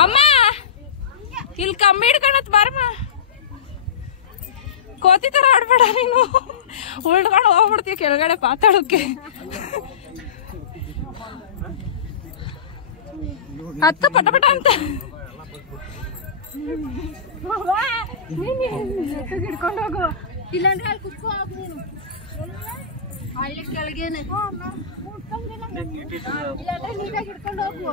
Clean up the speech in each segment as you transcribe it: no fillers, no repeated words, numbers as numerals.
ಅಮ್ಮ ಇಲ್ಲಿ ಕಂಬಿ ಹಿಡ್ಕೊಳತ್ ಬಾರಮ್ಮ ಕೋತಿ ತರ ಆಡ್ಬೇಡ ನೀನು ಉಳ್ಕೊಂಡು ಹೋಗ್ಬಿಡ್ತೀವಿ ಕೆಳಗಡೆ ಪಾತಾಡೋಕೆ ಹತ್ತು ಪಟ ಪಟ ಅಂತ ಹಿಡ್ಕೊಂಡು ಹೋಗು ಇಲ್ಲಾಂದ್ರೆ ಅಲ್ಲಿ ಕುತ್ಕೋ ಹೋಗು ನೀನು ಹಳ್ಳಿ ಕೆಳಗೇನೆ ಇಲ್ಲಾಂದ್ರೆ ನೀಟಾಗಿ ಹಿಡ್ಕೊಂಡು ಹೋಗು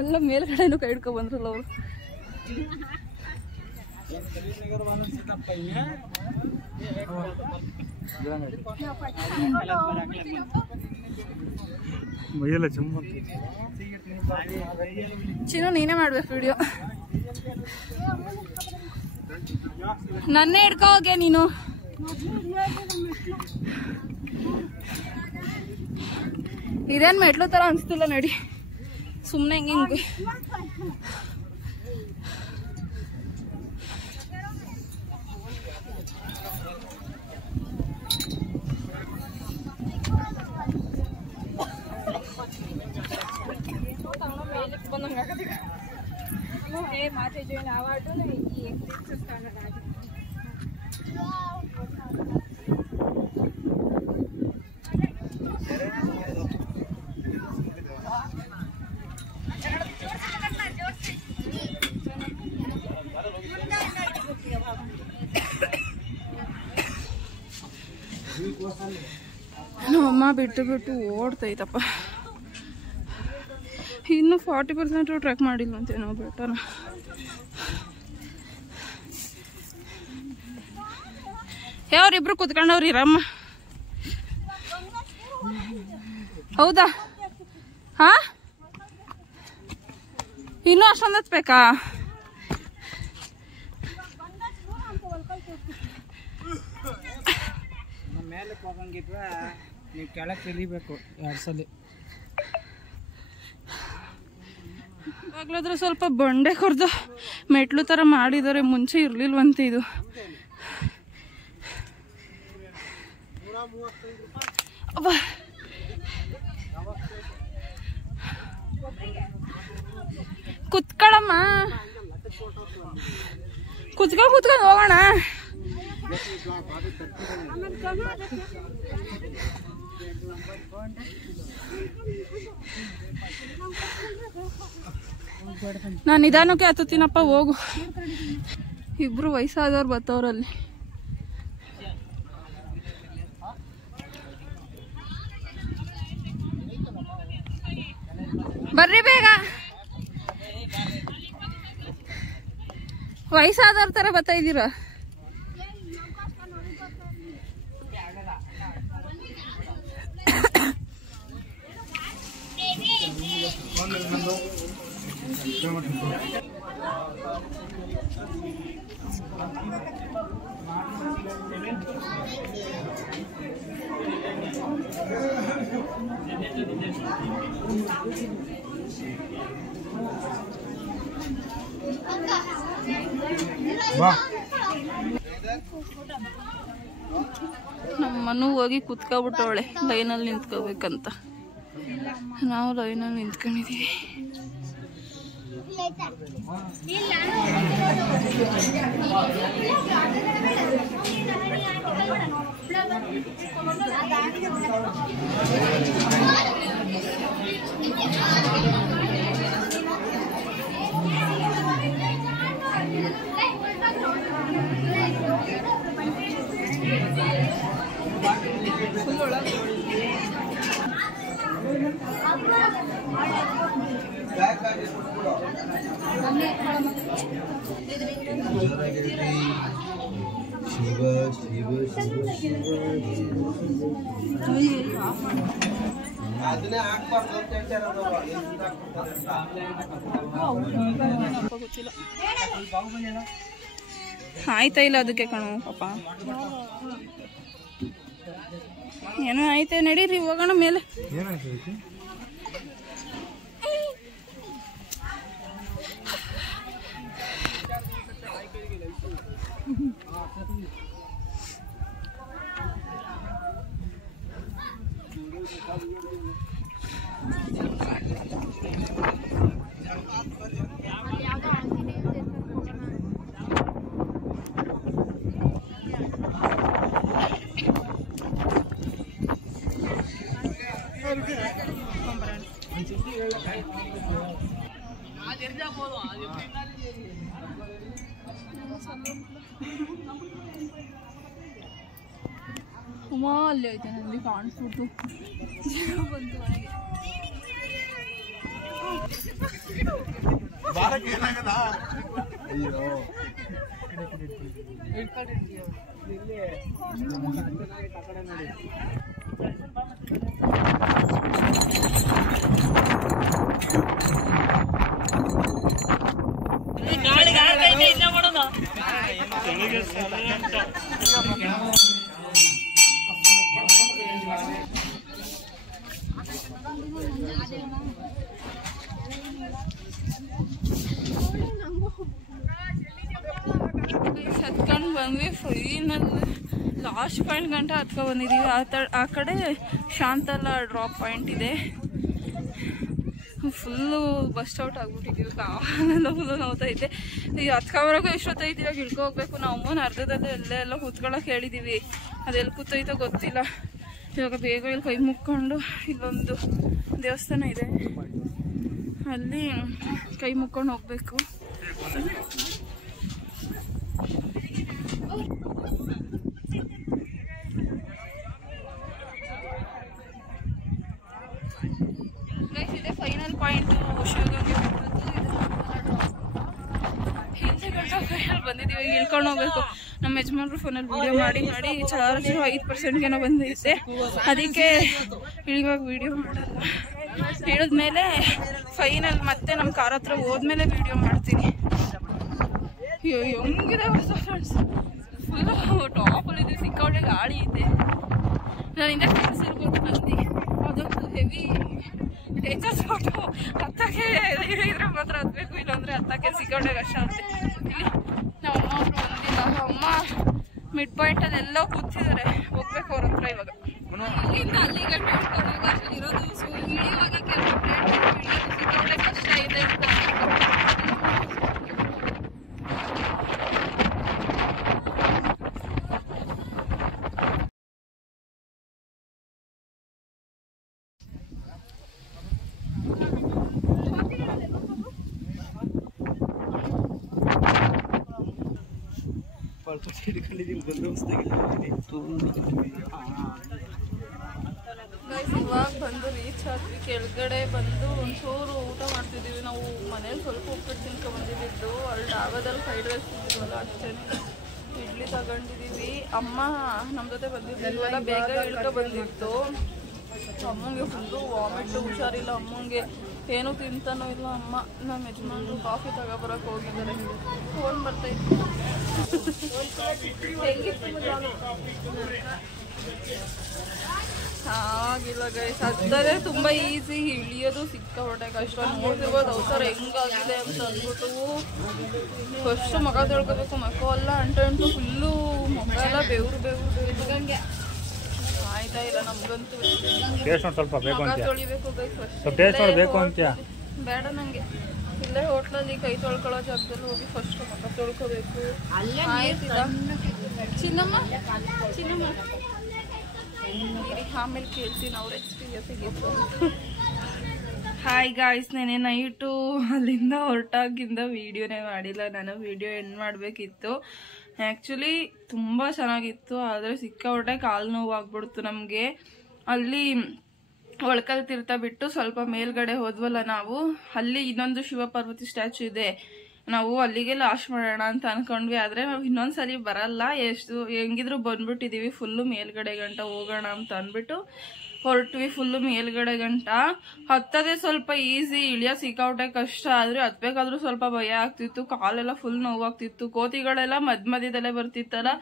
ಎಲ್ಲ ಮೇಲ್ಗಡೆನೂ ಕೈ ಹಿಡ್ಕೊ ಬಂದ್ರಲ್ಲ ಅವರು ಚಿನ್ನು ನೀನೇ ಮಾಡ್ಬೇಕು ವಿಡಿಯೋ ನನ್ನೇ ಹಿಡ್ಕೊ ಹೋಗೆ ನೀನು ಇದೇನ್ ಮೆಟ್ಲು ತರ ಅನ್ಸ್ತಿಲ್ಲ ನೋಡಿ ಸುಮ್ನೆ ಹಿಂಗೆ ನಮ್ಮಮ್ಮ ಬಿಟ್ಟು ಬಿಟ್ಟು ಓಡ್ತೈತಪ್ಪ ಇನ್ನು 40% ಟ್ರ್ಯಾಕ್ ಮಾಡಿಲ್ವಂತೆ ನಾವು ಬೆಟ್ಟನ ಅವ್ರಿಬ್ರು ಕುತ್ಕೊಂಡವ್ರಿ ರಮ್ಮ ಹೌದಾ ಹಾ ಇನ್ನೂ ಅಷ್ಟೊಂದು ಹತ್ಬೇಕಾ ಮೇಲಕ್ಕೆ ಹೋಗಂಗಿದ್ರ ನೀವು ಕೆಳಕ್ಕೆ ಇಳಿಬೇಕು 2 ಸಲ ಇವಾಗ್ಲಾದ್ರೆ ಸ್ವಲ್ಪ ಬಂಡೆ ಕೊರ್ದು ಮೆಟ್ಲು ತರ ಮಾಡಿದ್ದಾರೆ ಮುಂಚೆ ಇರ್ಲಿಲ್ವಂತೆ ಇದು ಕುತ್ಕೊಳ್ಳಮ್ಮ ಕುತ್ಕೊಂಡು ಹೋಗೋಣ ನಾನು ನಿಧಾನಕ್ಕೆ ಹತ್ತುತ್ತೀನಪ್ಪ ಹೋಗು ಇಬ್ರು ವಯಸ್ಸಾದವ್ರು ಬತ್ತವ್ರಲ್ಲಿ ಬರ್ರಿ ಬೇಗ ವಯಸ್ಸಾದವ್ರ ತರ ಬರ್ತಾ ಇದ್ದೀರಾ ನಮ್ಮನ್ನು ಹೋಗಿ ಕುತ್ಕೊಬಿಟ್ಟವಳೆ ಲೈನಲ್ಲಿ ನಿಂತ್ಕೋಬೇಕಂತ ನಾವು ಲೈನಲ್ಲಿ ನಿಂತ್ಕೊಂಡಿದೀವಿ ಆಯ್ತಾ ಇಲ್ಲ ಅದಕ್ಕೆ ಕಣೋ ಪಾಪ ಏನೋ ಆಯ್ತೆ ನಡೀರಿ ಹೋಗೋಣ ಮೇಲೆ ಅಲ್ಲೇ ಐತೆ ನನಗೆ ಕಾಣಿಸ್ಬಿಟ್ಟು ಬಂತು ಹತ್ಕೊಂಡು ಬಂದ್ವಿ. ಫೈನಲ್ ಲಾಸ್ಟ್ ಪಾಯಿಂಟ್ ಗಂಟ ಹತ್ಕೊಂಡು ಬಂದಿದ್ದೀವಿ. ಆ ಕಡೆ ಶಾಂತಲ ಡ್ರಾಪ್ ಪಾಯಿಂಟ್ ಇದೆ. ಫುಲ್ಲು ಬಸ್ಟ್ ಔಟ್ ಆಗ್ಬಿಟ್ಟಿದ್ದೀವಿ. ಕಾಲೆಲ್ಲ ಫುಲ್ಲು ನೋವ್ತೈತೆ. ಈಗ ಹತ್ಕೊಬರೋಕ್ಕೂ ಎಷ್ಟೊತ್ತೈತಿ. ಇವಾಗ ಇಳ್ಕೊ ಹೋಗ್ಬೇಕು. ನಾವು ಅಮ್ಮನ ಅರ್ಧದಲ್ಲೇ ಎಲ್ಲ ಕೂತ್ಕೊಳ್ಳೋಕೆ ಹೇಳಿದ್ದೀವಿ. ಅದೆಲ್ಲಿ ಕೂತೈತೋ ಗೊತ್ತಿಲ್ಲ. ಇವಾಗ ಬೇಗ ಇಲ್ಲಿ ಕೈ ಮುಕ್ಕೊಂಡು ಇಲ್ಲೊಂದು ದೇವಸ್ಥಾನ ಇದೆ, ಅಲ್ಲಿ ಕೈ ಮುಕ್ಕೊಂಡು ಹೋಗ್ಬೇಕು. ಇದೆ ಫೈನಲ್ ಪಾಯಿಂಟು ಶಿವಗಂಗೆ ಫೈನಲ್ ಬಂದಿದ್ದೀವಿ. ಇಳ್ಕೊಂಡು ಹೋಗ್ಬೇಕು. ನಮ್ಮ ಯಜಮಾನ್ರು ಫೋನಲ್ಲಿ ವಿಡಿಯೋ ಮಾಡಿ ಚಾರ್ಜ್ 5%ಗೇನೋ ಬಂದೈತೆ. ಅದಕ್ಕೆ ಇವಾಗ ವಿಡಿಯೋ ಮಾಡಲ್ಲ. ಇಳಿದ್ಮೇಲೆ ಫೈನಲ್ ಮತ್ತೆ ನಮ್ಮ ಕಾರ್ ಹತ್ರ ಹೋದ್ಮೇಲೆ ವಿಡಿಯೋ ಮಾಡ್ತೀನಿ. ಹೆಂಗಿದೆ ಫ್ರೆಂಡ್ಸ್, ಫುಲ್ಲು ಟಾಪಲ್ಲಿದೆ. ಸಿಕ್ಕಾಪಟ್ಟೆ ಗಾಳಿ ಇದೆ. ನಾನು ಹಿಂದೆ ಕಾಣಿಸಿರ್ಬೋದು ನಂದಿ. ಅದೊಂದು ಹೆವಿ ಟೇಚರ್ಸ್ ಫೋಟೋ. ಹತ್ತಕ್ಕೆ ಇದ್ರೆ ಮಾತ್ರ ಹತ್ಬೇಕು, ಇಲ್ಲಾಂದ್ರೆ ಹತ್ತಕ್ಕೆ ಸಿಕ್ಕಾಪಟ್ಟೆ ಕಷ್ಟ ಆಗುತ್ತೆ. ಇಲ್ಲಿ ನಮ್ಮ ಅಮ್ಮ ಅವರು ಬಂದಿಲ್ಲ. ಅಮ್ಮ ಮಿಡ್ ಪಾಯಿಂಟಲ್ಲಿ ಎಲ್ಲ ಕೂತಿದ್ದಾರೆ. ಹೋಗ್ಬೇಕು ಅವ್ರ ಹತ್ರ ಇವಾಗ. ಇಲ್ಲಿಂದ ಅಲ್ಲಿ ಗಂಟೆ ಹಿಡ್ಕೊಂಡು ಇರೋದು ಇಳಿಯುವಾಗ ಕೆಲವು ಸಿಕ್ಕಾಪಟ್ಟೆ ಕಷ್ಟ ಇದೆ ಅಂತ. ಇವಾಗ ಬಂದು ರೀಚ್ ಆದ್ವಿ. ಕೆಳಗಡೆ ಬಂದು ಒಂಚೂರು ಊಟ ಮಾಡ್ತಿದ್ದೀವಿ. ನಾವು ಮನೇಲಿ ಸ್ವಲ್ಪ ಉಪ್ಪಿಟ್ಟು ತಿನ್ಕೊಂಡು ಬಂದಿದ್ದು. ಅಲ್ಲಿ ಡಾಬಾದಲ್ಲಿ ಫ್ರೈಡ್ ರೈಸ್ ತಿಂದಿದ್ವಲ್ಲ ಅಷ್ಟೇ. ಇಡ್ಲಿ ತಗೊಂಡಿದ್ದೀವಿ. ಅಮ್ಮ ನಮ್ಮ ಜೊತೆ ಬಂದಿದ್ದಿಲ್ವಲ್ಲ, ಬೇಗ ಇಳ್ಕೊ ಬಂದಿತ್ತು. ಅಮ್ಮಂಗೆ ಫುಲ್ಲು ವಾಮಿಟ್, ಹುಷಾರಿಲ್ಲ ಅಮ್ಮಂಗೆ. ಏನೂ ತಿಂತಾನೂ ಇಲ್ಲ ಅಮ್ಮ. ನಮ್ಮ ಯಜಮಾನ್ರು ಕಾಫಿ ತಗೊಬರಕ್ಕೆ ಹೋಗಿದ್ದಾರೆ. ಫೋನ್ ಬರ್ತೈತಿ. ಆಗಿಲ್ಲ ಗೈಸ್. ಹತ್ತದೇ ತುಂಬ ಈಸಿ, ಇಳಿಯೋದು ಸಿಕ್ಕಾಪಟ್ಟೆ ಕಷ್ಟ. ನೋಡ್ತಿರ್ಬೋದು ಅವಸರ ಹೆಂಗಾಗಿದೆ ಅಂತ ಅಂದ್ಬಿಟ್ಟು ಫಸ್ಟ್ ಮಗ ತೊಳ್ಕೊಬೇಕು. ಮಕ್ಕ ಎಲ್ಲ ಅಂಟು ಫುಲ್ಲು ಮಗ ಎಲ್ಲ ಬೆವ್ರು ಮಗಂಗೆ ಆಯ್ತಾ ಇಲ್ಲ. ನಮ್ಗಂತೂ ಮಗ ತೊಳಿಬೇಕು ಗೈಸ್ ಫಸ್ಟ್. ಬೇಡ ನನಗೆ ಇಲ್ಲೇ ಹೋಟ್ಲಲ್ಲಿ ಕೈ ತೊಳ್ಕೊಳ್ಳೋ ಜಾಗದಲ್ಲಿ ಹೋಗಿ ಫಸ್ಟ್ ಮಗ ತೊಳ್ಕೋಬೇಕು. ಆಯ್ತಿಲ್ಲ ಚಿನ್ನಮ್ಮ ಆಮೇಲೆ ಕೇಳ್ತೀನಿ ಅವ್ರ ಎಕ್ಸ್ಪೀರಿಯನ್ಸ್. ಹಾಯ್ ಗಾಯ್ಸ್, ನೆನೆ ನೈಟು ಅಲ್ಲಿಂದ ಹೊರಟಾಗಿಂದ ವೀಡಿಯೋನೇ ಮಾಡಿಲ್ಲ ನಾನು. ವೀಡಿಯೋ ಎಂಡ್ ಮಾಡಬೇಕಿತ್ತು. ಆ್ಯಕ್ಚುಲಿ ತುಂಬ ಚೆನ್ನಾಗಿತ್ತು, ಆದರೆ ಸಿಕ್ಕಾಪಟ್ಟೆ ಕಾಲು ನೋವು ಆಗ್ಬಿಡ್ತು ನಮಗೆ. ಅಲ್ಲಿ ಒಳಕಲ್ ತೀರ್ಥ ಬಿಟ್ಟು ಸ್ವಲ್ಪ ಮೇಲ್ಗಡೆ ಹೋದ್ವಲ್ಲ ನಾವು, ಅಲ್ಲಿ ಇನ್ನೊಂದು ಶಿವಪಾರ್ವತಿ ಸ್ಟ್ಯಾಚು ಇದೆ. ನಾವು ಅಲ್ಲಿಗೆ ಲಾಸ್ಟ್ ಮಾಡೋಣ ಅಂತ ಅನ್ಕೊಂಡ್ವಿ. ಆದರೆ ನಾವು ಇನ್ನೊಂದ್ಸಲಿ ಬರಲ್ಲ, ಎಷ್ಟು ಹೆಂಗಿದ್ರು ಬಂದ್ಬಿಟ್ಟಿದ್ದೀವಿ. ಫುಲ್ಲು ಮೇಲ್ಗಡೆ ಗಂಟ ಹೋಗೋಣ ಅಂತ ಅಂದ್ಬಿಟ್ಟು ಹೊರಟ್ವಿ. ಫುಲ್ಲು ಮೇಲ್ಗಡೆ ಗಂಟ ಹತ್ತದೇ ಸ್ವಲ್ಪ ಈಸಿ, ಇಳಿಯೋ ಸಿಕ್ಕಾಪಟ್ಟೆ ಕಷ್ಟ. ಆದರೆ ಹತ್ಬೇಕಾದ್ರೂ ಸ್ವಲ್ಪ ಭಯ ಆಗ್ತಿತ್ತು. ಕಾಲೆಲ್ಲ ಫುಲ್ ನೋವಾಗ್ತಿತ್ತು. ಕೋತಿಗಳೆಲ್ಲ ಮಧ್ಯದಲ್ಲೇ ಬರ್ತಿತ್ತಲ್ಲ,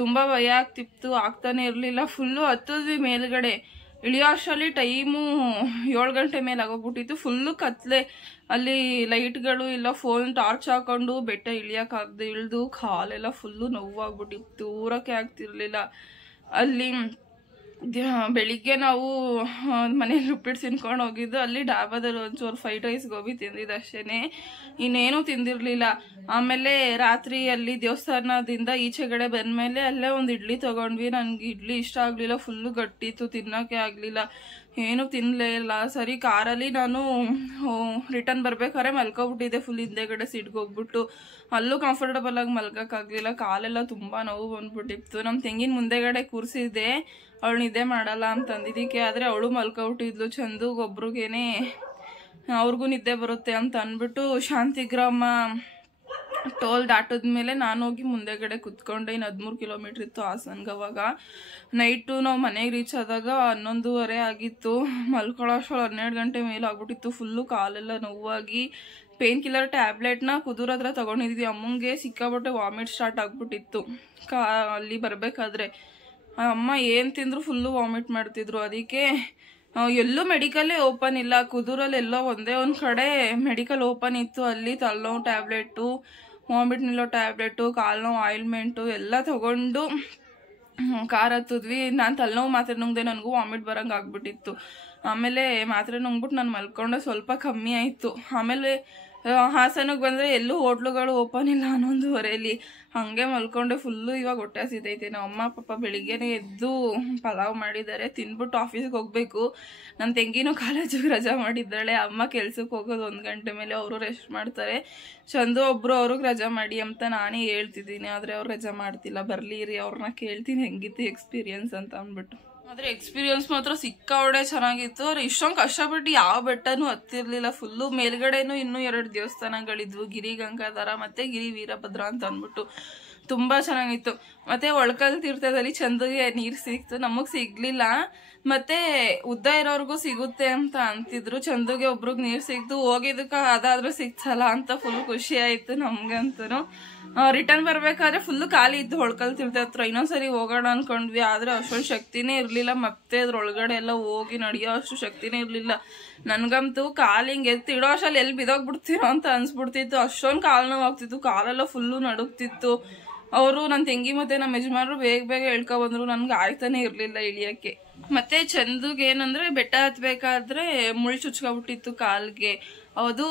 ತುಂಬ ಭಯ ಆಗ್ತಿತ್ತು. ಆಗ್ತಾನೆ ಇರಲಿಲ್ಲ. ಫುಲ್ಲು ಹತ್ತಿದ್ವಿ ಮೇಲ್ಗಡೆ. ಇಳಿಯೋ ಅಷ್ಟರಲ್ಲಿ ಟೈಮು 7 ಗಂಟೆ ಮೇಲೆ ಆಗೋಗ್ಬಿಟ್ಟಿತ್ತು. ಫುಲ್ಲು ಕತ್ಲೆ, ಅಲ್ಲಿ ಲೈಟ್ಗಳು ಇಲ್ಲ, ಫೋನ್ ಟಾರ್ಚ್ ಹಾಕೊಂಡು ಬೆಟ್ಟ ಇಳಿಯೋಕ್ಕಾಗದೆ ಇಳಿದು ಕಾಲೆಲ್ಲ ಫುಲ್ಲು ನೋವಾಗ್ಬಿಟ್ಟಿತ್ತು, ಊರಕ್ಕೆ ಆಗ್ತಿರ್ಲಿಲ್ಲ. ಅಲ್ಲಿ ಬೆಳಿಗ್ಗೆ ನಾವು ಮನೇಲಿ ಉಪ್ಪಿಟ್ಟು ತಿನ್ಕೊಂಡು ಹೋಗಿದ್ದು. ಅಲ್ಲಿ ಡಾಬಾದಲ್ಲಿ ಒಂಚೂರು ಫ್ರೈಡ್ ರೈಸ್ ಗೋಬಿ ತಿಂದಿದ್ದು ಅಷ್ಟೇ, ಇನ್ನೇನು ತಿಂದಿರಲಿಲ್ಲ. ಆಮೇಲೆ ರಾತ್ರಿ ಅಲ್ಲಿ ದೇವಸ್ಥಾನದಿಂದ ಈಚೆಗಡೆ ಬಂದಮೇಲೆ ಅಲ್ಲೇ ಒಂದು ಇಡ್ಲಿ ತೊಗೊಂಡ್ವಿ. ನನಗೆ ಇಡ್ಲಿ ಇಷ್ಟ ಆಗಲಿಲ್ಲ, ಫುಲ್ಲು ಗಟ್ಟಿತ್ತು, ತಿನ್ನೋಕ್ಕೆ ಆಗಲಿಲ್ಲ, ಏನೂ ತಿನ್ನಲೇ ಇಲ್ಲ. ಸರಿ ಕಾರಲ್ಲಿ ನಾನು ರಿಟರ್ನ್ ಬರ್ಬೇಕಾದ್ರೆ ಮಲ್ಕೊಬಿಟ್ಟಿದ್ದೆ, ಫುಲ್ ಹಿಂದೆಗಡೆ ಸೀಟ್ಗೆ ಹೋಗ್ಬಿಟ್ಟು. ಅಲ್ಲೂ ಕಂಫರ್ಟಬಲಾಗಿ ಮಲ್ಕೋಕ್ಕಾಗಲಿಲ್ಲ, ಕಾಲೆಲ್ಲ ತುಂಬ ನೋವು ಬಂದ್ಬಿಟ್ಟಿತ್ತು. ನಮ್ಮ ತೆಂಗಿನ ಮುಂದೆಗಡೆ ಕೂರಿಸಿದ್ದೆ, ಅವಳು ನಿದ್ದೆ ಮಾಡಲ್ಲ ಅಂತಂದಿದ್ದಕ್ಕೆ. ಆದರೆ ಅವಳು ಮಲ್ಕೊಬಿಟ್ಟಿದ್ಲು. ಚಂದುಗೊಬ್ರಿಗೇನೆ ಅವ್ರಿಗೂ ನಿದ್ದೆ ಬರುತ್ತೆ ಅಂತ ಅಂದ್ಬಿಟ್ಟು ಶಾಂತಿಗ್ರಾಮ ಟೋಲ್ ದಾಟಿದ್ಮೇಲೆ ನಾನು ಹೋಗಿ ಮುಂದೆಗಡೆ ಕುತ್ಕೊಂಡೆ. ಇನ್ನು 13 ಕಿಲೋಮೀಟ್ರ್ ಇತ್ತು ಹಾಸನ್ಗೆ. ಅವಾಗ ನೈಟು ನಾವು ಮನೆಗೆ ರೀಚ್ ಆದಾಗ 11:30 ಆಗಿತ್ತು. ಮಲ್ಕೊಳ್ಳೋ ಅಷ್ಟರಲ್ಲಿ 12 ಗಂಟೆ ಮೇಲೆ ಆಗ್ಬಿಟ್ಟಿತ್ತು. ಫುಲ್ಲು ಕಾಲೆಲ್ಲ ನೋವಾಗಿ ಪೇನ್ ಕಿಲ್ಲರ್ ಟ್ಯಾಬ್ಲೆಟ್ನ ಕುದೂರ್ ಹತ್ರ ತೊಗೊಂಡಿದ್ವಿ. ಅಮ್ಮಂಗೆ ಸಿಕ್ಕಾಬಟ್ಟೆ ವಾಮಿಟ್ ಸ್ಟಾರ್ಟ್ ಆಗ್ಬಿಟ್ಟಿತ್ತು ಅಲ್ಲಿ ಬರಬೇಕಾದ್ರೆ. ಅಮ್ಮ ಏನು ತಿಂದ್ರು ಫುಲ್ಲು ವಾಮಿಟ್ ಮಾಡ್ತಿದ್ರು. ಅದಕ್ಕೆ ಎಲ್ಲೂ ಮೆಡಿಕಲ್ಲೇ ಓಪನ್ ಇಲ್ಲ. ಕುದೂರಲ್ಲಿ ಎಲ್ಲೋ ಒಂದೇ ಒಂದು ಕಡೆ ಮೆಡಿಕಲ್ ಓಪನ್ ಇತ್ತು. ಅಲ್ಲಿ ತಲೆನೋವು ಟ್ಯಾಬ್ಲೆಟು, ವಾಮಿಟ್ ನಿಲ್ಲೋ ಟ್ಯಾಬ್ಲೆಟು, ಕಾಲು ನೋವು ಆಯಿಲ್ಮೆಂಟು ಎಲ್ಲ ತೊಗೊಂಡು ಕಾರ್ ಹತ್ತಿದ್ವಿ. ನಾನು ತಲೆನೋವು ಮಾತ್ರೆ ನುಂಗ್ದೆ, ನನಗೂ ವಾಮಿಟ್ ಬರೋಂಗೆ ಆಗ್ಬಿಟ್ಟಿತ್ತು. ಆಮೇಲೆ ಮಾತ್ರೆ ನುಂಗ್ಬಿಟ್ಟು ನಾನು ಮಲ್ಕೊಂಡೆ, ಸ್ವಲ್ಪ ಕಮ್ಮಿ ಆಯಿತು. ಆಮೇಲೆ ಹಾಸನಕ್ಕೆ ಬಂದರೆ ಎಲ್ಲೂ ಹೋಟ್ಲುಗಳು ಓಪನ್ ಇಲ್ಲ 11:30. ಹಾಗೆ ಮಲ್ಕೊಂಡೆ. ಫುಲ್ಲು ಇವಾಗ ಹೊಟ್ಟೆ ಹಸಿತೈತೆ. ನಮ್ಮ ಅಮ್ಮ ಪಾಪ ಬೆಳಿಗ್ಗೆನೇ ಎದ್ದು ಪಲಾವ್ ಮಾಡಿದ್ದಾರೆ, ತಿಂದ್ಬಿಟ್ಟು ಆಫೀಸ್ಗೆ ಹೋಗಬೇಕು. ನನ್ನ ತಂಗಿನೂ ಕಾಲೇಜಿಗೆ ರಜಾ ಮಾಡಿದ್ದಾಳೆ. ಅಮ್ಮ ಕೆಲ್ಸಕ್ಕೆ ಹೋಗೋದು 1 ಗಂಟೆ ಮೇಲೆ, ಅವರು ರೆಸ್ಟ್ ಮಾಡ್ತಾರೆ. ಚಂದು ಒಬ್ಬರು ಅವ್ರಿಗೆ ರಜಾ ಮಾಡಿ ಅಂತ ನಾನೇ ಹೇಳ್ತಿದ್ದೀನಿ, ಆದರೆ ಅವ್ರು ರಜಾ ಮಾಡ್ತಿಲ್ಲ. ಬರಲಿರಿ, ಅವ್ರನ್ನ ಕೇಳ್ತೀನಿ ಹೆಂಗಿತ್ತು ಎಕ್ಸ್ಪೀರಿಯನ್ಸ್ ಅಂತ ಅಂದ್ಬಿಟ್ಟು. ಆದರೆ ಎಕ್ಸ್ಪೀರಿಯನ್ಸ್ ಮಾತ್ರ ಸಿಕ್ಕಾವಡೆ ಚೆನ್ನಾಗಿತ್ತು. ಅವ್ರು ಇಷ್ಟೊಂದು ಕಷ್ಟಪಟ್ಟು ಯಾವ ಬೆಟ್ಟನೂ ಹತ್ತಿರಲಿಲ್ಲ. ಫುಲ್ಲು ಮೇಲ್ಗಡೆನೂ ಇನ್ನೂ 2 ದೇವಸ್ಥಾನಗಳಿದ್ವು, ಗಿರಿ ಗಂಗಾಧರ ಮತ್ತು ಗಿರಿ ವೀರಭದ್ರ ಅಂತ ಅಂದ್ಬಿಟ್ಟು. ತುಂಬ ಚೆನ್ನಾಗಿತ್ತು. ಮತ್ತು ಒಳಕಲ್ ತೀರ್ಥದಲ್ಲಿ ಚಂದಿಗೆ ನೀರು ಸಿಕ್ತು, ನಮಗೆ ಸಿಗಲಿಲ್ಲ. ಮತ್ತು ಉದ್ದ ಇರೋರ್ಗೂ ಸಿಗುತ್ತೆ ಅಂತ ಅಂತಿದ್ರು. ಚಂದುಗೆ ಒಬ್ರಿಗೆ ನೀರು ಸಿಕ್ತು, ಹೋಗಿದ್ದಕ್ಕೆ ಅದಾದ್ರೂ ಸಿಕ್ತಲ್ಲ ಅಂತ ಫುಲ್ ಖುಷಿ ಆಯಿತು ನಮ್ಗಂತೂ. ರಿಟರ್ನ್ ಬರ್ಬೇಕಾದ್ರೆ ಫುಲ್ಲು ಖಾಲಿ ಇತ್ತು ಹೊಳ್ಕಲ್ ತೀರ್ಥ ಹತ್ರ. ಇನ್ನೊಂದ್ಸರಿ ಹೋಗೋಣ ಅನ್ಕೊಂಡ್ವಿ, ಆದರೆ ಅಷ್ಟೊಂದು ಶಕ್ತಿನೇ ಇರಲಿಲ್ಲ. ಮತ್ತೆ ಅದ್ರೊಳಗಡೆ ಎಲ್ಲ ಹೋಗಿ ನಡೆಯೋ ಅಷ್ಟು ಶಕ್ತಿನೇ ಇರಲಿಲ್ಲ. ನನಗಂತೂ ಕಾಲು ಹಿಂಗೆ ಎತ್ತಿಡೋ ಅಷ್ಟಲ್ಲಿ ಎಲ್ಲಿ ಬಿದೋಗ್ಬಿಡ್ತೀರೋ ಅಂತ ಅನ್ಸ್ಬಿಡ್ತಿತ್ತು. ಅಷ್ಟೊಂದು ಕಾಲು ನೋವು ಆಗ್ತಿತ್ತು, ಕಾಲೆಲ್ಲ ಫುಲ್ಲು ನಡುಗ್ತಿತ್ತು. ಅವರು ನನ್ನ ತಂಗಿ ಮತ್ತು ನಮ್ಮ ಯಜಮಾನರು ಬೇಗ ಬೇಗ ಹೇಳ್ಕೊಬಂದ್ರು. ನನ್ಗೆ ಆಯ್ತಾನೆ ಇರಲಿಲ್ಲ ಇಳಿಯೋಕ್ಕೆ. ಮತ್ತೆ ಚಂದುಗೆ ಏನಂದರೆ ಬೆಟ್ಟ ಹತ್ಬೇಕಾದ್ರೆ ಮುಳ್ಳು ಚುಚ್ಕೊಬಿಟ್ಟಿತ್ತು ಕಾಲ್ಗೆ. ಅದು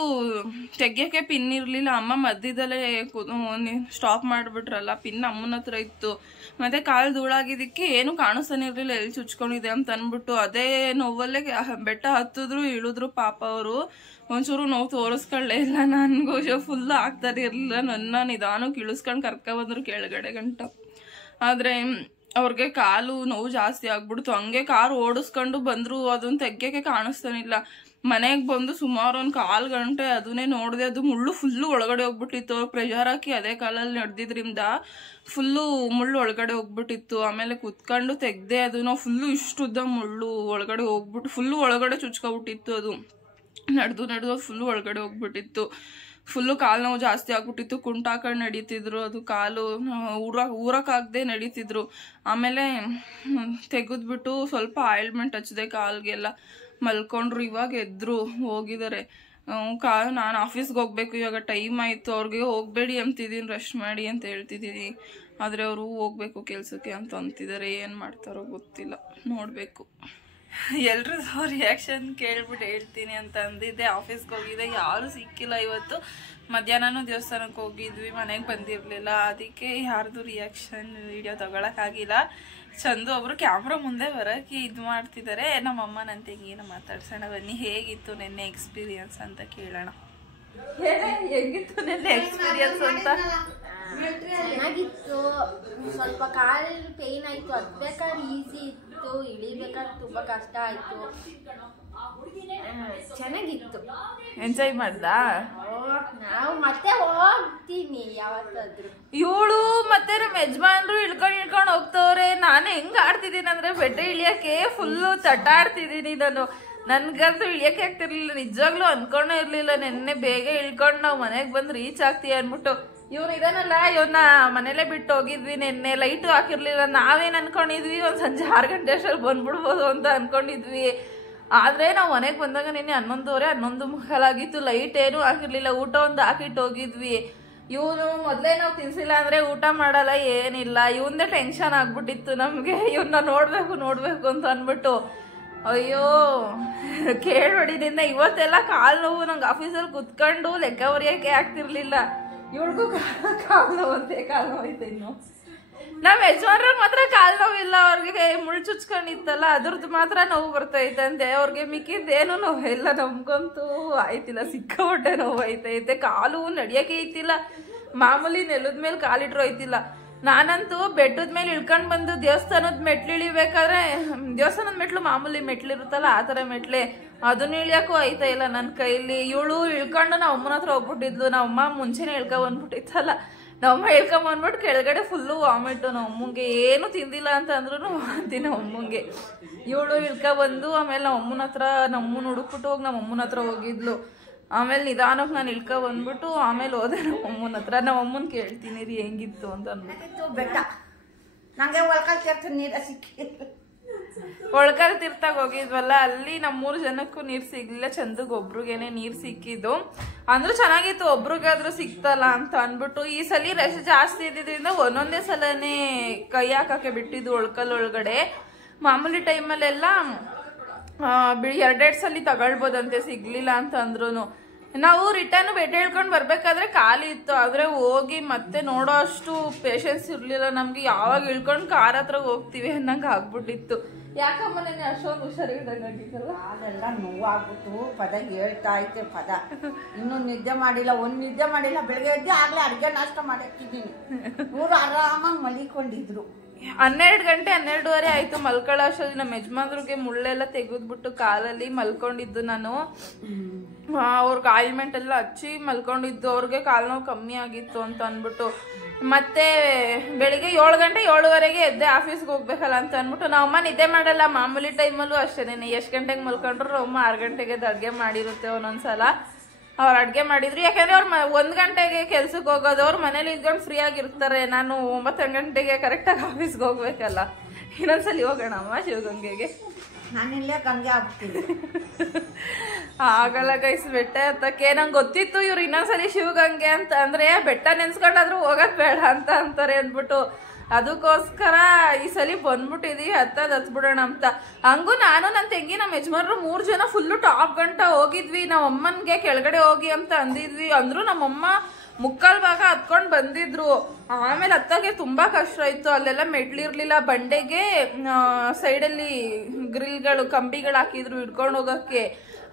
ತೆಗಿಯೋಕ್ಕೆ ಪಿನ್ ಇರಲಿಲ್ಲ. ಅಮ್ಮ ಮಧ್ಯದಲ್ಲೇ ಸ್ಟಾಪ್ ಮಾಡಿಬಿಟ್ರಲ್ಲ, ಪಿನ್ ಅಮ್ಮನ ಹತ್ರ ಇತ್ತು. ಮತ್ತು ಕಾಲು ಧೂಳಾಗಿದ್ದಕ್ಕೆ ಏನು ಕಾಣಿಸ್ತಾನೆ ಇರಲಿಲ್ಲ ಎಲ್ಲಿ ಚುಚ್ಕೊಂಡಿದೆ ಅಂತ ಅಂದ್ಬಿಟ್ಟು. ಅದೇ ನೋವಲ್ಲೇ ಬೆಟ್ಟ ಹತ್ತಿದ್ರು ಇಳಿದ್ರು ಪಾಪ ಅವರು. ಒಂಚೂರು ನೋವು ತೋರಿಸ್ಕೊಳ್ಳೇ ಇಲ್ಲ. ನನಗೂ ಫುಲ್ಲು ಆಗ್ತಾನೆ ಇರಲಿಲ್ಲ. ನನ್ನ ನಿಧಾನಕ್ಕೆ ಇಳಿಸ್ಕೊಂಡು ಕರ್ಕೊಬಂದ್ರು ಕೆಳಗಡೆ ಗಂಟ. ಆದರೆ ಅವ್ರಿಗೆ ಕಾಲು ನೋವು ಜಾಸ್ತಿ ಆಗ್ಬಿಡ್ತು. ಹಂಗೆ ಕಾರು ಓಡಿಸ್ಕೊಂಡು ಬಂದರು, ಅದನ್ನು ತೆಗ್ಯೋಕ್ಕೆ ಕಾಣಿಸ್ತಾನಿಲ್ಲ. ಮನೆಗೆ ಬಂದು ಸುಮಾರು ಒಂದು 1/4 ಗಂಟೆ ಅದನ್ನೇ ನೋಡಿದೆ. ಅದು ಮುಳ್ಳು ಫುಲ್ಲು ಒಳಗಡೆ ಹೋಗ್ಬಿಟ್ಟಿತ್ತು. ಪ್ರೆಷರ್ ಹಾಕಿ ಅದೇ ಕಾಲಲ್ಲಿ ನಡೆದಿದ್ರಿಂದ ಫುಲ್ಲು ಮುಳ್ಳು ಒಳಗಡೆ ಹೋಗ್ಬಿಟ್ಟಿತ್ತು. ಆಮೇಲೆ ಕುತ್ಕೊಂಡು ತೆಗ್ದೆ, ಅದನ್ನು ಫುಲ್ಲು ಇಷ್ಟುದ್ದ ಮುಳ್ಳು ಒಳಗಡೆ ಹೋಗ್ಬಿಟ್ಟು ಫುಲ್ಲು ಒಳಗಡೆ ಚುಚ್ಕೊಬಿಟ್ಟಿತ್ತು. ಅದು ನಡೆದು ಫುಲ್ಲು ಒಳಗಡೆ ಹೋಗ್ಬಿಟ್ಟಿತ್ತು. ಫುಲ್ಲು ಕಾಲು ನೋವು ಜಾಸ್ತಿ ಆಗ್ಬಿಟ್ಟಿತ್ತು. ಕುಂಟಾಕೊಂಡು ನಡೀತಿದ್ರು, ಅದು ಕಾಲು ಊರಕ್ಕಾಗದೆ ನಡೀತಿದ್ರು. ಆಮೇಲೆ ತೆಗೆದ್ಬಿಟ್ಟು ಸ್ವಲ್ಪ ಆಯಿಲ್ಮೆಂಟ್ ಹಚ್ಚಿದೆ ಕಾಲ್ಗೆಲ್ಲ, ಮಲ್ಕೊಂಡ್ರು. ಇವಾಗ ಎದ್ರು ಹೋಗಿದ್ದಾರೆ. ನಾನು ಆಫೀಸ್ಗೆ ಹೋಗ್ಬೇಕು, ಇವಾಗ ಟೈಮ್ ಆಯಿತು. ಅವ್ರಿಗೆ ಹೋಗಬೇಡಿ ಅಂತಿದ್ದೀನಿ, ರೆಸ್ಟ್ ಮಾಡಿ ಅಂತ ಹೇಳ್ತಿದ್ದೀನಿ. ಆದರೆ ಅವರು ಹೋಗ್ಬೇಕು ಕೆಲಸಕ್ಕೆ ಅಂತ ಅಂತಿದ್ದಾರೆ. ಏನು ಮಾಡ್ತಾರೋ ಗೊತ್ತಿಲ್ಲ, ನೋಡಬೇಕು. ಎಲ್ರದ್ದು ರಿಯಾಕ್ಷನ್ ಕೇಳ್ಬಿಟ್ಟು ಹೇಳ್ತೀನಿ ಅಂತ ಅಂದಿದ್ದೆ. ಆಫೀಸ್ಗೆ ಹೋಗಿದ್ದೆ, ಯಾರೂ ಸಿಕ್ಕಿಲ್ಲ ಇವತ್ತು. ಮಧ್ಯಾಹ್ನನೂ ದೇವಸ್ಥಾನಕ್ಕೆ ಹೋಗಿದ್ವಿ, ಮನೆಗೆ ಬಂದಿರಲಿಲ್ಲ. ಅದಕ್ಕೆ ಯಾರ್ದು ರಿಯಾಕ್ಷನ್ ವಿಡಿಯೋ ತೊಗೊಳಕ್ಕಾಗಿಲ್ಲ. ಚಂದು ಒಬ್ರು ಕ್ಯಾಮ್ರಾ ಮುಂದೆ ಬರೋಕ್ಕೆ ಇದು ಮಾಡ್ತಿದ್ದಾರೆ. ನಮ್ಮಮ್ಮ ನನ್ನ ತಂಗಿನ ಮಾತಾಡ್ಸೋಣ ಬನ್ನಿ. ಹೇಗಿತ್ತು ನೆನ್ನೆ ಎಕ್ಸ್ಪೀರಿಯನ್ಸ್ ಅಂತ ಕೇಳೋಣ. ಹೆಂಗಿತ್ತು ನೆನ್ನೆ ಎಕ್ಸ್ಪೀರಿಯನ್ಸ್ ಅಂತ? ಚೆನ್ನಾಗಿತ್ತು. ಸ್ವಲ್ಪ ಕಾಲಲ್ಲಿ ಪೇನ್ ಆಯ್ತು. ಹತ್ಬೇಕಾದ್ರೆ ಈಸಿ ಇತ್ತು, ಇಳಿಬೇಕಾದ್ರೆ ತುಂಬಾ ಕಷ್ಟ ಆಯ್ತು. ಚೆನ್ನಾಗಿತ್ತು. ಎಂಜಾಯ್ ಮಾಡ್ದಾ? ನಾವು ಮತ್ತೆ ಹೋಗ್ತೀನಿ ಯಾವತ್ತಾದ್ರು. ಇವಳು ಮತ್ತೆ ನಮ್ಮ ಯಜಮಾನ್ರು ಇಳ್ಕೊಂಡು ಹೋಗ್ತವ್ರೆ. ನಾನು ಹೆಂಗ್ ಆಡ್ತಿದ್ದೀನಿ ಅಂದ್ರೆ ಬೆಟ್ಟ ಇಳಿಯಕ್ಕೆ ಫುಲ್ಲು ಚಟಾಡ್ತಿದ್ದೀನಿ ನಾನು. ನನ್ಗಂತೂ ಇಳಿಯಕ್ಕೆ ಆಗ್ತಿರ್ಲಿಲ್ಲ, ನಿಜವಾಗ್ಲೂ ಅನ್ಕೊಂಡೇ ಇರ್ಲಿಲ್ಲ. ನೆನ್ನೆ ಬೇಗ ಇಳ್ಕೊಂಡು ನಾವು ಮನೆಗೆ ಬಂದು ರೀಚ್ ಆಗ್ತೀವಿ ಅಂದ್ಬಿಟ್ಟು ಇವನು ಇದಾನಲ್ಲ, ಇವನ್ನ ಮನೇಲೆ ಬಿಟ್ಟು ಹೋಗಿದ್ವಿ ನಿನ್ನೆ. ಲೈಟು ಹಾಕಿರ್ಲಿಲ್ಲ. ನಾವೇನ್ ಅನ್ಕೊಂಡಿದ್ವಿ, ಒಂದ್ ಸಂಜೆ 6 ಗಂಟೆ ಅಷ್ಟರಲ್ಲಿ ಬಂದ್ಬಿಡ್ಬೋದು ಅಂತ ಅನ್ಕೊಂಡಿದ್ವಿ. ಆದ್ರೆ ನಾವು ಮನೆಗೆ ಬಂದಾಗ ನಿನ್ನೆ 11:30 11:15 ಲೈಟ್ ಏನು ಹಾಕಿರ್ಲಿಲ್ಲ. ಊಟ ಒಂದು ಹಾಕಿಟ್ಟು ಹೋಗಿದ್ವಿ. ಇವನು ಮೊದ್ಲೇ ನಾವು ತಿನ್ಸಿಲ್ಲ ಅಂದ್ರೆ ಊಟ ಮಾಡಲ್ಲ, ಏನಿಲ್ಲ. ಇವಂದೇ ಟೆನ್ಷನ್ ಆಗ್ಬಿಟ್ಟಿತ್ತು ನಮ್ಗೆ. ಇವನ್ನ ನೋಡ್ಬೇಕು ಅಂತ ಅನ್ಬಿಟ್ಟು. ಅಯ್ಯೋ ಕೇಳ್ಬೇಡಿದಿಂದ ಇವತ್ತೆಲ್ಲ ಕಾಲು ನೋವು. ನಂಗೆ ಆಫೀಸಲ್ಲಿ ಕುತ್ಕೊಂಡು ಲೆಕ್ಕ ಬರೆಯೋಕೆ ಆಗ್ತಿರ್ಲಿಲ್ಲ. ಇವಳಿಗೂ ಕಾಲು ನೋವೈತೆ. ಇನ್ನು ನಮ್ಮ ಯಜಮಾನ್ರಿಗೆ ಮಾತ್ರ ಕಾಲು ನೋವಿಲ್ಲ. ಅವ್ರಿಗೆ ಮುಳ್ಳು ಚುಚ್ಕೊಂಡಿತ್ತಲ್ಲ, ಅದ್ರದ್ದು ಮಾತ್ರ ನೋವು ಬರ್ತೈತಂತೆ. ಅವ್ರಿಗೆ ಮಿಕ್ಕಿದ್ದೇನು ನೋವಿಲ್ಲ. ನಮ್ಗಂತೂ ಆಯ್ತಿಲ್ಲ, ಸಿಕ್ಕಾಪಟ್ಟೆ ನೋವು ಐತೈತೆ. ಕಾಲು ನಡಿಯಕ್ಕೆ ಐತಿಲ್ಲ. ಮಾಮೂಲಿ ನೆಲದ ಮೇಲೆ ಕಾಲಿಟ್ರು ಐತಿಲ್ಲ. ನಾನಂತೂ ಬೆಟ್ಟದ ಮೇಲೆ ಇಳ್ಕೊಂಡ್ ಬಂದು ದೇವಸ್ಥಾನದ ಮೆಟ್ಲು ಇಳಿಬೇಕಾದ್ರೆ, ದೇವಸ್ಥಾನದ ಮೆಟ್ಲು ಮಾಮೂಲಿ ಮೆಟ್ಲಿರುತ್ತಲ್ಲ ಆ ಥರ ಮೆಟ್ಲೆ, ಅದನ್ನ ಇಳಿಯಕ್ಕೂ ಐತಾ ಇಲ್ಲ ನನ್ನ ಕೈಲಿ. ಇವಳು ಇಳ್ಕೊಂಡು ನಾವು ಅಮ್ಮನ ಹತ್ರ ಹೋಗ್ಬಿಟ್ಟಿದ್ಲು. ನಮ್ಮಮ್ಮ ಮುಂಚೆನೆ ಇಳ್ಕೊಂಬಂದ್ಬಿಟ್ಟಿತ್ತಲ್ಲ. ನಮ್ಮಮ್ಮ ಇಳ್ಕೊಂಬಂದ್ಬಿಟ್ಟು ಕೆಳಗಡೆ ಫುಲ್ಲು ವಾಮಿಟ್ಟು. ನಮ್ಮಮ್ಮಗೆ ಏನು ತಿಂದಿಲ್ಲ ಅಂತ ಅಂದ್ರೂ ವಾಂತಿ ನಮ್ಮಮ್ಮಗೆ. ಇವಳು ಇಳ್ಕೊಂಬಂದು ಆಮೇಲೆ ನಮ್ಮಮ್ಮನ ಹುಡುಕ್ಬಿಟ್ಟು ಹೋಗಿ ನಮ್ಮಮ್ಮನ ಹತ್ರ ಹೋಗಿದ್ಲು. ಆಮೇಲೆ ನಿಧಾನಕ್ಕೆ ನಾನು ಬಂದ್ಬಿಟ್ಟು ಆಮೇಲೆ ಹೋದೆ ನಮ್ಮಮ್ಮನ ಹತ್ರ. ನಮ್ಮಮ್ಮನ ಕೇಳ್ತೀನಿ ರೀ ಹೆಂಗಿತ್ತು ಅಂತ ಅಂದ್ಬಿಟ್ಟು. ಬೆಟ್ಟ ನಂಗೆ ಒಳ್ಕಲ್ ತೀರ್ಥ ನೀರ ಸಿಕ್ಕಿ ಒಳ್ಕಲ್ ತೀರ್ಥಾಗ ಹೋಗಿದ್ವಲ್ಲ, ಅಲ್ಲಿ ನಮ್ಮ 3 ಜನಕ್ಕೂ ನೀರು ಸಿಗ್ಲಿಲ್ಲ. ಚಂದಗೆ ಒಬ್ರಿಗೇನೆ ನೀರು ಸಿಕ್ಕಿದ್ದು. ಅಂದ್ರೂ ಚೆನ್ನಾಗಿತ್ತು, ಒಬ್ರಿಗಾದ್ರೂ ಸಿಕ್ತಲ್ಲ ಅಂತ ಅಂದ್ಬಿಟ್ಟು. ಈ ಸಲ ರಶ್ ಜಾಸ್ತಿ ಇದ್ದಿದ್ರಿಂದ ಒಂದೊಂದೇ ಸಲನೇ ಕೈ ಹಾಕಕ್ಕೆ ಬಿಟ್ಟಿದ್ದು ಒಳ್ಕಲ್ ಒಳಗಡೆ. ಮಾಮೂಲಿ ಟೈಮಲ್ಲೆಲ್ಲ 2 ಸಲ ತಗೊಳ್ಬೋದಂತೆ, ಸಿಗ್ಲಿಲ್ಲ ಅಂತ ಅಂದ್ರು. ನಾವು ರಿಟರ್ನ್ ಬೆಟ್ಟ ಹೇಳ್ಕೊಂಡು ಬರ್ಬೇಕಾದ್ರೆ ಖಾಲಿ ಇತ್ತು. ಆದ್ರೆ ಹೋಗಿ ಮತ್ತೆ ನೋಡೋ ಅಷ್ಟು ಪೇಷನ್ಸ್ ಇರ್ಲಿಲ್ಲ ನಮ್ಗೆ. ಯಾವಾಗ ಇಳ್ಕೊಂಡು ಕಾರ್ ಹತ್ರ ಹೋಗ್ತೀವಿ ಅನ್ನಂಗೆ ಆಗ್ಬಿಟ್ಟಿತ್ತು. ಯಾಕಮ್ಮ ನೆನೆ ಅಷ್ಟೊಂದು ಹುಷಾರಿಲ್ದಂಗಾಗಿತ್ತಲ್ಲ. ಅದೆಲ್ಲ ನೋವಾಗ್ಬಿಟ್ಟು ಪದ ಹೇಳ್ತಾ ಐತೆ. ಪದ ಇನ್ನೂ ನಿದ್ದೆ ಮಾಡಿಲ್ಲ, ನಿದ್ದೆ ಮಾಡಿಲ್ಲ. ಬೆಳಗ್ಗೆ ಎದ್ದು ಆಗ್ಲೇ ಅಡ್ಗೆ ನಾಷ್ಟ ಮಾಡಿರ್ತಿದ್ದೀನಿ. ಇವ್ರು ಆರಾಮಾಗಿ ಮಲಿಕೊಂಡಿದ್ರು. 12 ಗಂಟೆ 12:30 ಆಯ್ತು ಮಲ್ಕೊಳ್ಳೋ ಅಷ್ಟೊಂದು. ನಮ್ಮ ಯಜಮಾನ್ರಿಗೆ ಮುಳ್ಳೆಲ್ಲ ತೆಗೆದ್ಬಿಟ್ಟು ಕಾಲಲ್ಲಿ ಮಲ್ಕೊಂಡಿದ್ದು ನಾನು. ಅವ್ರಿಗೆ ಆಯಿಲ್ಮೆಂಟ್ ಎಲ್ಲ ಹಚ್ಚಿ ಮಲ್ಕೊಂಡಿದ್ದು. ಅವ್ರಿಗೆ ಕಾಲು ನೋವು ಕಮ್ಮಿ ಆಗಿತ್ತು ಅಂತ ಅಂದ್ಬಿಟ್ಟು. ಮತ್ತೆ ಬೆಳಿಗ್ಗೆ 7 ಗಂಟೆ 7:15 ಎದ್ದೆ ಆಫೀಸ್ಗೆ ಹೋಗ್ಬೇಕಲ್ಲ ಅಂತ ಅಂದ್ಬಿಟ್ಟು. ನಾವಮ್ಮ ನಿದ್ದೆ ಮಾಡಲ್ಲ ಮಾಮೂಲಿ ಟೈಮಲ್ಲೂ ಅಷ್ಟೇನೆ. ಎಷ್ಟು ಗಂಟೆಗೆ ಮಲ್ಕೊಂಡ್ರು ನಾವಮ್ಮ 6 ಗಂಟೆಗೆ ಅಡುಗೆ ಮಾಡಿರುತ್ತೆ ಒಂದೊಂದ್ಸಲ. ಅವ್ರು ಅಡುಗೆ ಮಾಡಿದ್ರು. ಯಾಕಂದ್ರೆ ಅವ್ರು 1 ಗಂಟೆಗೆ ಕೆಲ್ಸಕ್ಕೆ ಹೋಗೋದು. ಅವ್ರು ಮನೇಲಿ ಇದ್ಕೊಂಡು ಫ್ರೀ ಆಗಿರ್ತಾರೆ. ನಾನು 9 ಗಂಟೆಗೆ ಕರೆಕ್ಟಾಗಿ ಆಫೀಸ್ಗೆ ಹೋಗ್ಬೇಕಲ್ಲ. ಇನ್ನೊಂದ್ಸಲಿ ಹೋಗೋಣ ಅಮ್ಮ ಶಿವಗಂಗೆಗೆ. ನಾನಿಲ್ಲೇ ಗಂಗೆ ಆಗ್ತೀನಿ. ಆಗಲ್ಲ ಗೈಸ್, ಬೆಟ್ಟ ಹತ್ತಕ್ಕೆ. ನಂಗೆ ಗೊತ್ತಿತ್ತು ಇವ್ರು ಇನ್ನೊಂದ್ಸಲಿ ಶಿವಗಂಗೆ ಅಂತ ಅಂದ್ರೆ ಬೆಟ್ಟ ನೆನ್ಸ್ಕೊಂಡಾದ್ರೂ ಹೋಗೋದ್ ಬೇಡ ಅಂತ ಅಂತಾರೆ ಅಂದ್ಬಿಟ್ಟು. ಅದಕ್ಕೋಸ್ಕರ ಈ ಸಲ ಬಂದ್ಬಿಟ್ಟಿದೀವಿ, ಹತ್ಬಿಡೋಣ ಅಂತ. ಹಂಗೂ ನಾನು ನನ್ನ ತಂಗಿ ನಮ್ಮ ಯಜಮಾನ್ರು 3 ಜನ ಫುಲ್ಲು ಟಾಪ್ ಗಂಟ ಹೋಗಿದ್ವಿ. ನಮ್ಮ ಅಮ್ಮನ್ಗೆ ಕೆಳಗಡೆ ಹೋಗಿ ಅಂತ ಅಂದಿದ್ವಿ. ಅಂದ್ರು ನಮ್ಮಮ್ಮ 3/4 ಭಾಗ ಹತ್ಕೊಂಡು ಬಂದಿದ್ರು. ಆಮೇಲೆ ಹತ್ತಕ್ಕೆ ತುಂಬಾ ಕಷ್ಟ ಆಯ್ತು. ಅಲ್ಲೆಲ್ಲ ಮೆಟ್ಲಿರ್ಲಿಲ್ಲ. ಬಂಡೆಗೆ ಸೈಡಲ್ಲಿ ಗ್ರಿಲ್ಗಳು ಕಂಬಿಗಳು ಹಾಕಿದ್ರು ಹಿಡ್ಕೊಂಡು ಹೋಗಕ್ಕೆ.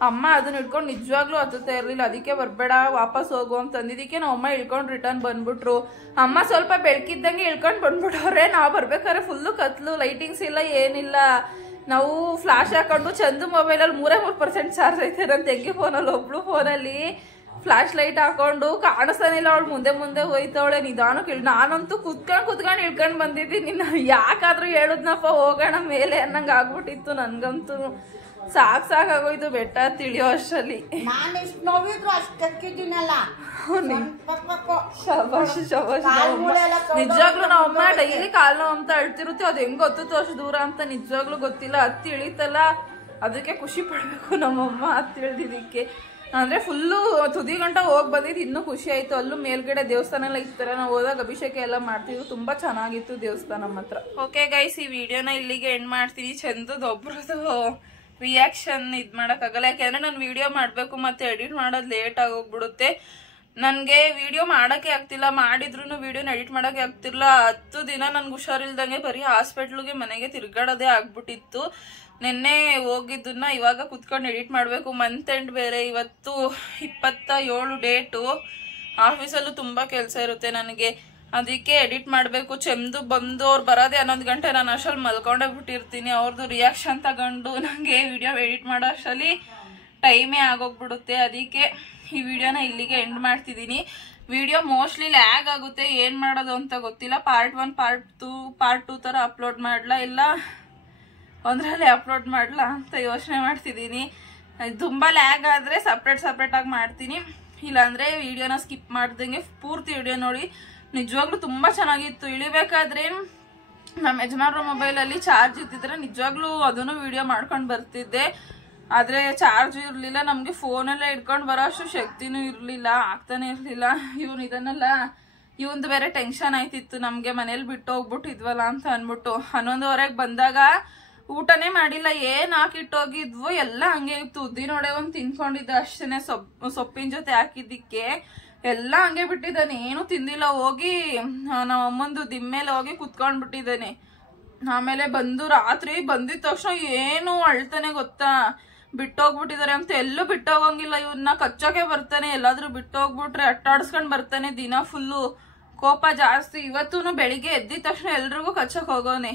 ಅಮ್ಮ ಅದನ್ನ ಹಿಡ್ಕೊಂಡು ನಿಜವಾಗ್ಲೂ ಹತ್ತುತ್ತಾ ಇರ್ಲಿಲ್ಲ. ಅದಕ್ಕೆ ಬರ್ಬೇಡ ವಾಪಸ್ ಹೋಗು ಅಂತ ಅಂದಿದ್ದಕ್ಕೆ ನಾವು ಅಮ್ಮ ಇಳ್ಕೊಂಡು ರಿಟರ್ನ್ ಬಂದ್ಬಿಟ್ರು. ಅಮ್ಮ ಸ್ವಲ್ಪ ಬೆಳಕಿದ್ದಂಗೆ ಇಳ್ಕೊಂಡು ಬಂದ್ಬಿಟ್ಟವ್ರೆ. ನಾವು ಬರ್ಬೇಕಾದ್ರೆ ಫುಲ್ಲು ಕತ್ಲು, ಲೈಟಿಂಗ್ಸ್ ಇಲ್ಲ, ಏನಿಲ್ಲ. ನಾವು ಫ್ಲಾಶ್ ಹಾಕೊಂಡು ಚಂದು ಮೊಬೈಲಲ್ಲಿ 3% ಚಾರ್ಜ್ ಐತೆ. ನನ್ನ ತೆಗಿ ಫೋನಲ್ಲಿ ಒಬ್ಳು ಫೋನಲ್ಲಿ ಫ್ಲಾಶ್ ಲೈಟ್ ಹಾಕೊಂಡು ಕಾಣಿಸ್ತಾನೆ ಇಲ್ಲ. ಅವಳು ಮುಂದೆ ಹೋಯ್ತವಳೆ ನಿಧಾನಕ್ಕೆ. ನಾನಂತೂ ಕುತ್ಕೊಂಡು ಇಳ್ಕೊಂಡು ಬಂದಿದ್ದೀನಿ. ಯಾಕಾದ್ರೂ ಹೇಳುದ್ನಪ್ಪ ಹೋಗೋಣ ಮೇಲೆ ಅನ್ನಂಗೆ ಆಗ್ಬಿಟ್ಟಿತ್ತು. ನನ್ಗಂತೂ ಸಾಕಾಗೋಯ್ತು ಬೆಟ್ಟ ತಿಳಿಯೋ ಅಷ್ಟರಲ್ಲಿ. ನಾನು ಎಷ್ಟು ನೋವಿದ್ರು ಅಷ್ಟು ತಕ್ಕಿದ್ದೀನಲ್ಲ. ನಿಜವಾಗ್ಲೂ ನಾವಮ್ಮ ಡೈಲಿ ಕಾಲು ನೋವು ಅಂತ ಅಳ್ತಿರುತ್ತೆ. ಅದು ಹೆಂಗ್ ಗೊತ್ತಿತ್ತು ಅಷ್ಟು ದೂರ ಅಂತ ನಿಜವಾಗ್ಲೂ ಗೊತ್ತಿಲ್ಲ. ಹತ್ತಿ ಇಳಿತಲ್ಲ, ಅದಕ್ಕೆ ಖುಷಿ ಪಡ್ಬೇಕು ನಮ್ಮಮ್ಮ ಹತ್ತಿ ಇಳ್ದಿದ್ದಕ್ಕೆ. ಅಂದ್ರೆ ಫುಲ್ಲು ತುದಿ ಗಂಟ ಹೋಗಿ ಬಂದಿದ್ದು ಇನ್ನೂ ಖುಷಿ ಆಯ್ತು. ಅಲ್ಲೂ ಮೇಲ್ಗಡೆ ದೇವಸ್ಥಾನ ಎಲ್ಲ ಇರ್ತಾರೆ. ನಾವು ಹೋದಾಗ ಅಭಿಷೇಕ ಎಲ್ಲ ಮಾಡ್ತೀವಿ. ತುಂಬಾ ಚೆನ್ನಾಗಿತ್ತು ದೇವಸ್ಥಾನ ನಮ್ಮ ಹತ್ರ. ಓಕೆ ಗೈಸ್, ಈ ವಿಡಿಯೋನ ಇಲ್ಲಿಗೆ ಎಂಡ್ ಮಾಡ್ತೀನಿ. ಚಂದದ ಒಬ್ರದ್ದು ರಿಯಾಕ್ಷನ್ ಮಾಡಕ್ಕಾಗಲ್ಲ. ಯಾಕೆಂದ್ರೆ ನಾನು ವಿಡಿಯೋ ಮಾಡ್ಬೇಕು ಮತ್ತೆ ಎಡಿಟ್ ಮಾಡೋದು ಲೇಟ್ ಆಗೋಗ್ಬಿಡುತ್ತೆ. ನನ್ಗೆ ವಿಡಿಯೋ ಮಾಡಕ್ಕೆ ಆಗ್ತಿಲ್ಲ. ಮಾಡಿದ್ರು ವಿಡಿಯೋನ ಎಡಿಟ್ ಮಾಡಕ್ಕೆ ಆಗ್ತಿಲ್ಲ. 10 ದಿನ ನನ್ಗೆ ಹುಷಾರಿಲ್ದಂಗೆ ಬರೀ ಹಾಸ್ಪಿಟ್ಲಿಗೆ ಮನೆಗೆ ತಿರ್ಗಾಡೋದೇ ಆಗ್ಬಿಟ್ಟಿತ್ತು. ನಿನ್ನೆ ಹೋಗಿದ್ದನ್ನ ಇವಾಗ ಕುತ್ಕೊಂಡು ಎಡಿಟ್ ಮಾಡಬೇಕು. ಮಂತ್ ಎಂಡ್ ಬೇರೆ. ಇವತ್ತು 27 ಡೇಟು. ಆಫೀಸಲ್ಲೂ ತುಂಬಾ ಕೆಲಸ ಇರುತ್ತೆ ನನಗೆ. ಅದಕ್ಕೆ ಎಡಿಟ್ ಮಾಡಬೇಕು. ಚಂದು ಬಂದು ಅವ್ರು ಬರೋದೇ 11 ಗಂಟೆ. ನಾನು ಅಷ್ಟರಲ್ಲಿ ಮಲ್ಕೊಂಡೇ ಬಿಟ್ಟಿರ್ತೀನಿ. ಅವ್ರದ್ದು ರಿಯಾಕ್ಷನ್ ತಗೊಂಡು ನನಗೆ ವಿಡಿಯೋ ಎಡಿಟ್ ಮಾಡೋ ಅಷ್ಟರಲ್ಲಿ ಟೈಮೇ ಆಗೋಗ್ಬಿಡುತ್ತೆ. ಅದಕ್ಕೆ ಈ ವಿಡಿಯೋನ ಇಲ್ಲಿಗೆ ಎಂಡ್ ಮಾಡ್ತಿದ್ದೀನಿ. ವಿಡಿಯೋ ಮೋಸ್ಟ್ಲಿ ಲ್ಯಾಗ್ ಆಗುತ್ತೆ. ಏನು ಮಾಡೋದು ಅಂತ ಗೊತ್ತಿಲ್ಲ. ಪಾರ್ಟ್ 1 ಪಾರ್ಟ್ 2 ಥರ ಅಪ್ಲೋಡ್ ಮಾಡಲಾ ಇಲ್ಲ ಒಂದರಲ್ಲಿ ಅಪ್ಲೋಡ್ ಮಾಡಲಾ ಅಂತ ಯೋಚನೆ ಮಾಡ್ತಿದ್ದೀನಿ. ತುಂಬ ಲ್ಯಾಗ್ ಆದರೆ ಸಪ್ರೇಟಾಗಿ ಮಾಡ್ತೀನಿ. ಇಲ್ಲಾಂದ್ರೆ ವಿಡಿಯೋನ ಸ್ಕಿಪ್ ಮಾಡ್ದಂಗೆ ಪೂರ್ತಿ ವಿಡಿಯೋ ನೋಡಿ. ನಿಜವಾಗ್ಲೂ ತುಂಬಾ ಚೆನ್ನಾಗಿತ್ತು. ಇಳಿಬೇಕಾದ್ರೆ ನಮ್ಮ ಯಜಮಾನ್ರ ಮೊಬೈಲಲ್ಲಿ ಚಾರ್ಜ್ ಇದ್ದಿದ್ರೆ ನಿಜವಾಗ್ಲೂ ಅದನ್ನು ವಿಡಿಯೋ ಮಾಡ್ಕೊಂಡು ಬರ್ತಿದ್ದೆ. ಆದ್ರೆ ಚಾರ್ಜ್ ಇರ್ಲಿಲ್ಲ, ನಮ್ಗೆ ಫೋನೆಲ್ಲ ಇಟ್ಕೊಂಡು ಬರೋ ಅಷ್ಟು ಶಕ್ತಿನೂ ಇರ್ಲಿಲ್ಲ, ಆಗ್ತಾನೆ ಇರ್ಲಿಲ್ಲ. ಇದನ್ನಲ್ಲ ಇವಂದು ಬೇರೆ ಟೆನ್ಷನ್ ಆಯ್ತಿತ್ತು ನಮ್ಗೆ, ಮನೇಲಿ ಬಿಟ್ಟು ಹೋಗ್ಬಿಟ್ಟಿದ್ವಲ್ಲ ಅಂತ ಅನ್ಬಿಟ್ಟು. 11:15 ಬಂದಾಗ ಊಟನೇ ಮಾಡಿಲ್ಲ, ಏನ್ ಹಾಕಿಟ್ಟೋಗಿದ್ವು ಎಲ್ಲ ಹಂಗೆ ಇತ್ತು. ಉದ್ದಿನೊಡೆ ಒಂದ್ ತಿನ್ಕೊಂಡಿದ್ದ ಅಷ್ಟೇನೆ, ಸೊಪ್ಪಿನ ಜೊತೆ ಹಾಕಿದ್ದಕ್ಕೆ ಎಲ್ಲ ಹಂಗೆ ಬಿಟ್ಟಿದ್ದಾನೆ, ಏನು ತಿಂದಿಲ್ಲ. ಹೋಗಿ ನಮ್ಮ ಅಮ್ಮಂದು ದಿಮ್ಮೇಲೆ ಹೋಗಿ ಕುತ್ಕೊಂಡ್ ಬಿಟ್ಟಿದ್ದಾನೆ. ಆಮೇಲೆ ರಾತ್ರಿ ಬಂದಿದ ತಕ್ಷಣ ಏನು ಅಳ್ತಾನೆ ಗೊತ್ತಾ, ಬಿಟ್ಟೋಗ್ಬಿಟ್ಟಿದಾರೆ ಅಂತ. ಎಲ್ಲೂ ಬಿಟ್ಟೋಗಂಗಿಲ್ಲ, ಇವನ್ನ ಕಚ್ಚೋಕೆ ಬರ್ತಾನೆ. ಎಲ್ಲಾದ್ರೂ ಬಿಟ್ಟೋಗ್ಬಿಟ್ರೆ ಅಟ್ಟಾಡ್ಸ್ಕೊಂಡ್ ಬರ್ತಾನೆ ದಿನ ಫುಲ್ಲು. ಕೋಪ ಜಾಸ್ತಿ. ಇವತ್ತೂ ಬೆಳಿಗ್ಗೆ ಎದ್ದಿದ ತಕ್ಷಣ ಎಲ್ರಿಗೂ ಕಚ್ಚಕ್ ಹೋಗೋನೆ.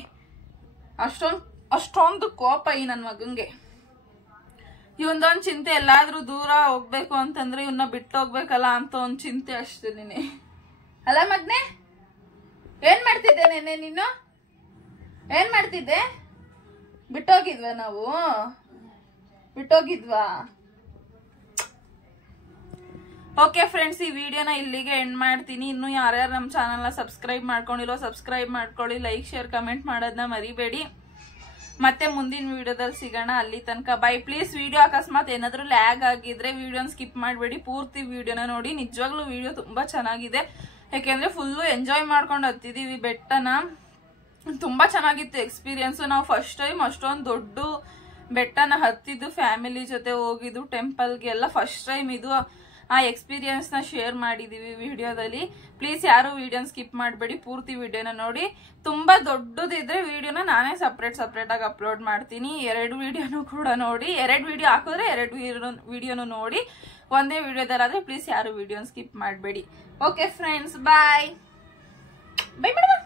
ಅಷ್ಟೊಂದು ಕೋಪ ಈ ನನ್ ಮಗಂಗೆ. ಇವೊಂದೊಂದ್ ಚಿಂತೆ, ಎಲ್ಲಾದ್ರೂ ದೂರ ಹೋಗ್ಬೇಕು ಅಂತಂದ್ರೆ ಇವನ್ನ ಬಿಟ್ಟು ಹೋಗ್ಬೇಕಲ್ಲ ಅಂತ ಒಂದ್ ಚಿಂತೆ ಅಷ್ಟೇನೆ. ಅಲ್ಲ ಮಗ್ನೆ, ಏನ್ ಮಾಡ್ತಿದ್ದೆ ನೆನ್ನೆ ನೀನು? ಏನ್ ಮಾಡ್ತಿದ್ದೆ? ಬಿಟ್ಟೋಗಿದ್ವಾ ನಾವು? ಬಿಟ್ಟೋಗಿದ್ವಾ? ಓಕೆ ಫ್ರೆಂಡ್ಸ್, ಈ ವಿಡಿಯೋನ ಇಲ್ಲಿಗೆ ಎಂಡ್ ಮಾಡ್ತೀನಿ. ಇನ್ನು ಯಾರ್ಯಾರು ನಮ್ಮ ಚಾನಲ್ನ ಸಬ್ಸ್ಕ್ರೈಬ್ ಮಾಡ್ಕೊಂಡಿರೋ ಸಬ್ಸ್ಕ್ರೈಬ್ ಮಾಡ್ಕೊಳ್ಳಿ, ಲೈಕ್ ಶೇರ್ ಕಮೆಂಟ್ ಮಾಡೋದನ್ನ ಮರಿಬೇಡಿ. ಮತ್ತೆ ಮುಂದಿನ ವಿಡಿಯೋದಲ್ಲಿ ಸಿಗೋಣ. ಅಲ್ಲಿ ತನಕ ಬೈ. ಪ್ಲೀಸ್ ವಿಡಿಯೋ ಅಕಸ್ಮಾತ್ ಏನಾದ್ರೂ ಲ್ಯಾಗ್ ಆಗಿದ್ರೆ ವಿಡಿಯೋನ ಸ್ಕಿಪ್ ಮಾಡಬೇಡಿ, ಪೂರ್ತಿ ವಿಡಿಯೋನ ನೋಡಿ. ನಿಜವಾಗ್ಲೂ ವಿಡಿಯೋ ತುಂಬಾ ಚೆನ್ನಾಗಿದೆ, ಯಾಕೆಂದ್ರೆ ಫುಲ್ಲು ಎಂಜಾಯ್ ಮಾಡ್ಕೊಂಡು ಹತ್ತಿದೀವಿ ಬೆಟ್ಟನ. ತುಂಬಾ ಚೆನ್ನಾಗಿತ್ತು ಎಕ್ಸ್ಪೀರಿಯನ್ಸ್. ನಾವು ಫಸ್ಟ್ ಟೈಮ್ ಅಷ್ಟೊಂದು ದೊಡ್ಡ ಬೆಟ್ಟನ ಹತ್ತಿದ್ದು, ಫ್ಯಾಮಿಲಿ ಜೊತೆ ಹೋಗಿದ್ದು ಟೆಂಪಲ್ಗೆ ಎಲ್ಲ ಫಸ್ಟ್ ಟೈಮ್. ಇದು ಆ ಎಕ್ಸ್ಪೀರಿಯನ್ಸ್ ನ ಶೇರ್ ಮಾಡಿದೀವಿ ವಿಡಿಯೋದಲ್ಲಿ. ಪ್ಲೀಸ್ ಯಾರು ವಿಡಿಯೋನ ಸ್ಕಿಪ್ ಮಾಡಬೇಡಿ, ಪೂರ್ತಿ ವಿಡಿಯೋನ ನೋಡಿ. ತುಂಬಾ ದೊಡ್ಡದಿದ್ರೆ ವಿಡಿಯೋನ ನಾನೇ ಸಪ್ರೇಟ್ ಆಗಿ ಅಪ್ಲೋಡ್ ಮಾಡ್ತೀನಿ. 2 ವಿಡಿಯೋನು ಕೂಡ ನೋಡಿ. 2 ವಿಡಿಯೋ ಹಾಕಿದ್ರೆ 2 ವಿಡಿಯೋನು ನೋಡಿ. ಒಂದೇ ವಿಡಿಯೋದಲ್ಲಾದ್ರೆ ಪ್ಲೀಸ್ ಯಾರು ವಿಡಿಯೋನ ಸ್ಕಿಪ್ ಮಾಡಬೇಡಿ. ಓಕೆ ಫ್ರೆಂಡ್ಸ್, ಬಾಯ್ ಬಾಯ್ ಮೇಡಮ್.